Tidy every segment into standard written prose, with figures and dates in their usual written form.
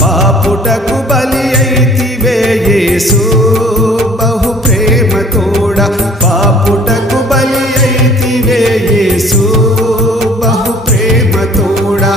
పాపుటకు బలి అయితివే యేసు బహు ప్రేమ తోడా పాపుటకు బలి అయితివే యేసు బహు ప్రేమ తోడా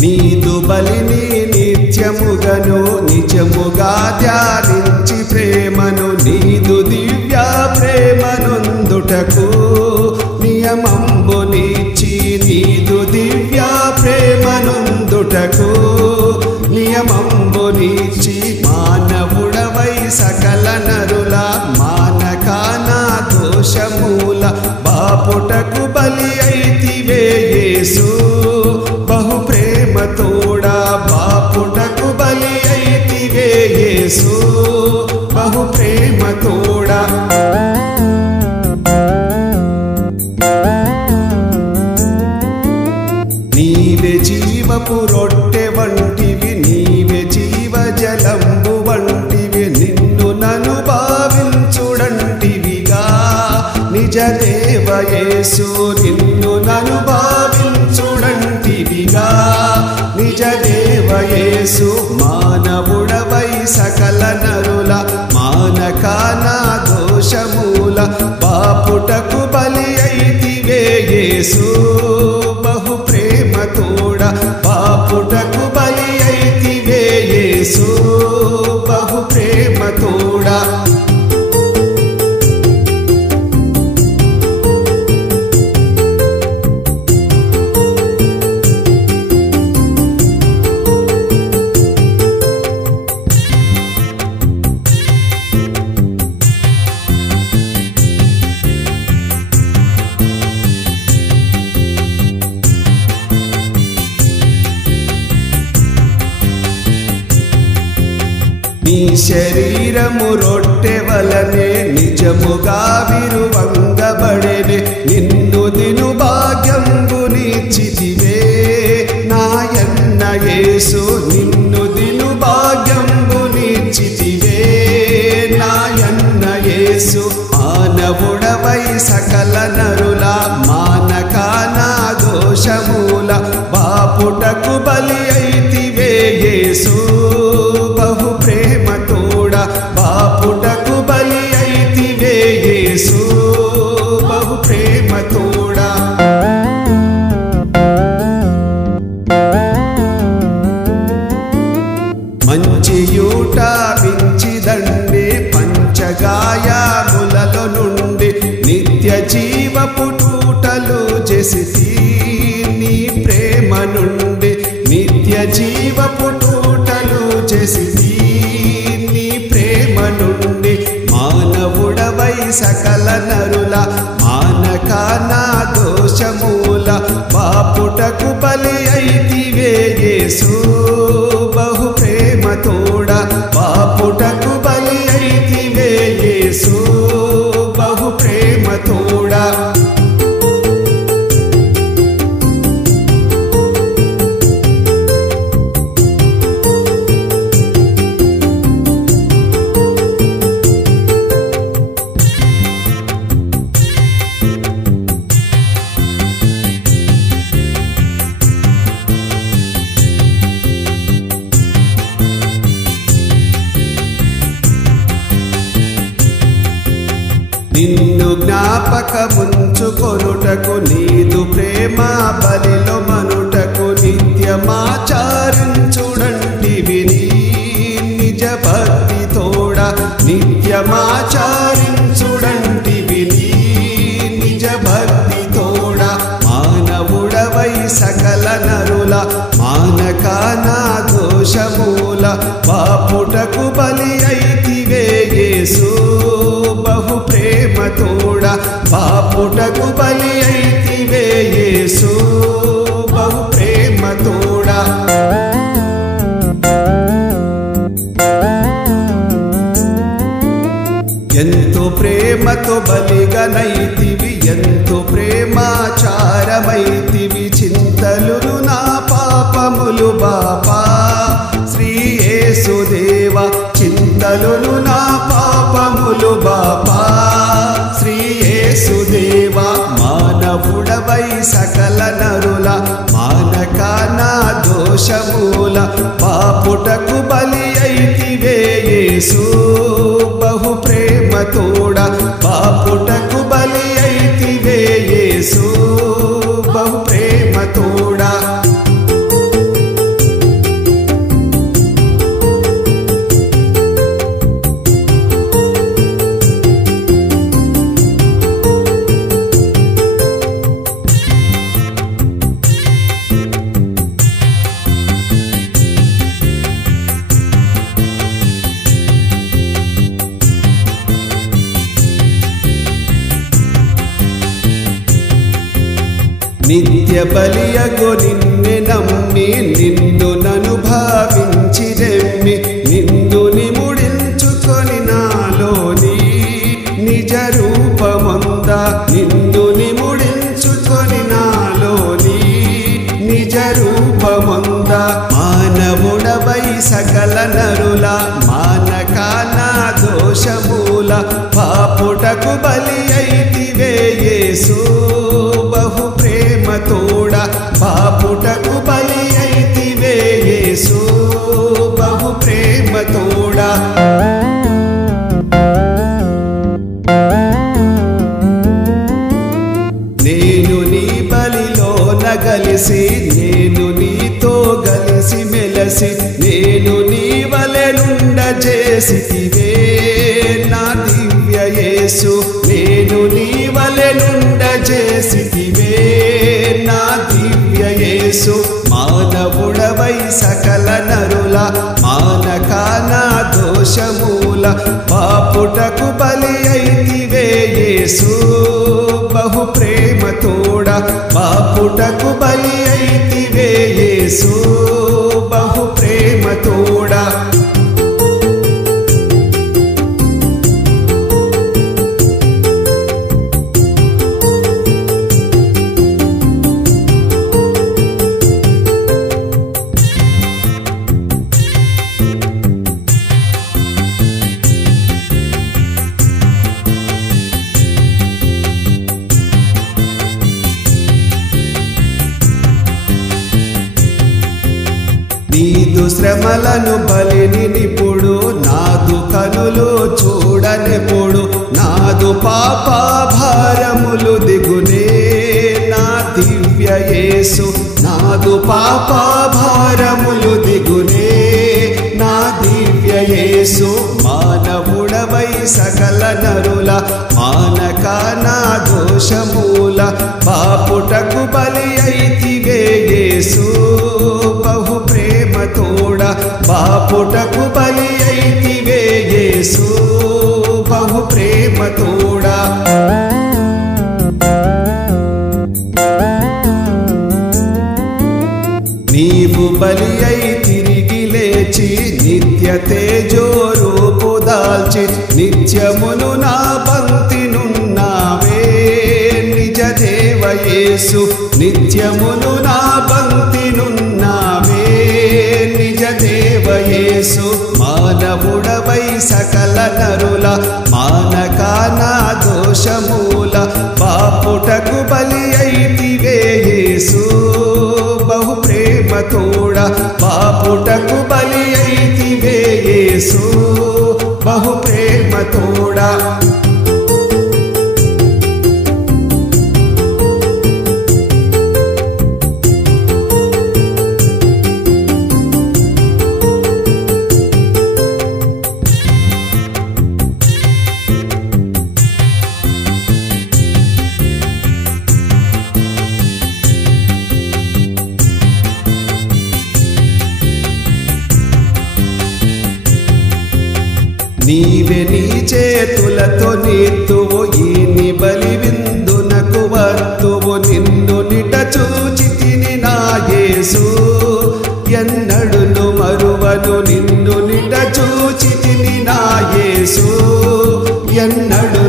నీదు బలిని నిత్యముగను నిజముగా ధ్యానించి ప్రేమను నీదు దివ్య ప్రేమనొందుటకు నియమంబునిచ్చి నీదు దివ్య ప్రేమనొందుటకు నియమంబునిచ్చి మానవుడవై సకల నరుల మానకానా దోషమూల బాపుటకు బలి అయితివే యేసు బహు ప్రేమ తోడా బాపుటకు బలి అయితివే యేసు బహు ప్రేమ తోడా నీవే జీవపు రొట్టె వంటివి నీవే జీవ జలంబు వంటివి నిన్ను నను భావించుడంటివిగా నిజ దేవ యేసు నిన్ను నను భావించుడంటివిగా నిజ దేవ యేసు మానవుడవై సకల నరుల మానకానా దోషమూల బాపుటకు బలి అయితివే యేసు బహు ప్రేమ తోడా బాపుటకు బలి అయితివే యేసు బహు ప్రేమ తోడా నీ శరీరము రొట్టె వలనే నిజముగా విరువంగబడెనే నిన్ను దిను భాగ్యంబునిచ్చితివే నాయన్న యేసు నిన్ను దిను భాగ్యంబునిచ్చితివే నాయన్న యేసు మానవుడవై సకల నరుల మానకానా దోషమూల బాపుటకు బలి అయితివే యేసు బహు ప్రేమ తోడా బాపుటకు బలి అయితివే యేసు బహు ప్రేమ తోడా మంచియూట మించిదండి పంచగాయములలో నుండి నిత్య జీవపు టూటలు చేసి నీ ప్రేమ నుండి నిత్య జీవపు టూటలు చేసి నీ ప్రేమ నుండి మానవుడవై సకల నరుల మానకానా దోషమూల బాపుటకు బలి అయితివే యేసు బహు ప్రేమ తోడా బాపుటకు బలి అయితివే యేసు బహు ప్రేమ తోడా నిన్ను జ్ఞాపకముంచుకొనుటకు నీదు ప్రేమ బలిలో మనుటకు నిత్యమాచారించుడంటివి నిజ భక్తి తోడా నిత్యమాచారించుడంటివి నిజ భక్తి తోడా మానవుడవై సకల నరుల మానకానా దోషమూల బాపుటకు బలి అయితివే యేసు బహు ప్రేమ తోడా బాపుటకు బలి అయితివే యేసు బహు ప్రేమ తోడా ప్రేమతో బలిగనైతివి, ఎంతో ప్రేమాచారమైతివి. చింతలును నా పాపములు బాపా శ్రీ యేసుదేవ, చింతలును నా పాపములు బాపా శ్రీ యేసుదేవ. మానవుడవై సకల నరుల మానక నా దోషమూల, పాపుటకు బలి అయితివే యేసు బహు ప్రేమ తోడ, పాపుటకు బలి అయితివే యేసు బహు ప్రేమ తోడ. నిత్య బలియగు నిన్నే నమ్మి, నిన్ను నను భావించి రెమ్మి, నిన్ను నిముడించుకొని నాలోని నిజ రూపమంద, నిన్ను నిముడించుకొని నాలోని నిజ రూపమంద. మానవుడవై సకల నరుల మానక నా దోషమూల, పాపుటకు బలి అయితివే యేసు బహు ప్రేమ తోడ, పాపుటకు బలి అయితివే యేసు బహు ప్రేమ తోడ. నేను నీ బలిలో నగలిసి, నేను నీతో గలిసి మెలసి, నేను నీ వలెనుండ చేసితివే నా దివ్య యేసు, నేను నీ వలెనుండ చేసితివే నా దివ్య యేసు. మానవుడవై సకల నరుల మానక నా దోషమూల, పాపుటకు బలి అయితివే యేసు బహు ప్రేమ తోడ, పాపుటకు బలి అయితివే యేసు బహు ప్రేమ తోడ. నీదు శ్రమలను బలిని నిపుడు, నాదు కనులు చూడనెప్పుడు, నాదు పాప భారములు దిగునే నా దివ్య యేసు, నాదు పాప భారములు దిగునే నా దివ్య యేసు. మానవుడవై సకల నరుల మానక నా దోషమూల, పాపుటకు బలి అయితివే యేసు బహు ప్రేమ తోడ, పాపుటకు బలి అయితివే యేసు బహు ప్రేమ తోడ. నీవు బలి అయి తిరిగి లేచి, నిత్య తేజో రూపు దాల్చి, నిత్యమును నా బంతినున్నావే నిజ దేవ యేసు, నిత్యమును నా బంతినున్నావే నిజ దేవ యేసు. మానవుడవై సకల నరుల మానక నా దోషమూల, పాపుటకు బలి అయితివే యేసు బహు ప్రేమ తోడ, పాపుటకు బలి అయితివే యేసు బహు ప్రేమ తోడ. నీవే నీ చేతులతో నీతువు, ఈ బలి విందునకు వర్తువు, నిన్ను నిట చూచి తిని నా యేసు ఎన్నడును మరువను, నిన్ను నిట చూచి తిని నా యేసు ఎన్నడు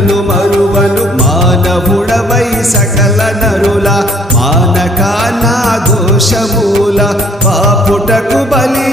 సకల నరుల మానక నా దోషమూల పాపుటకు బలి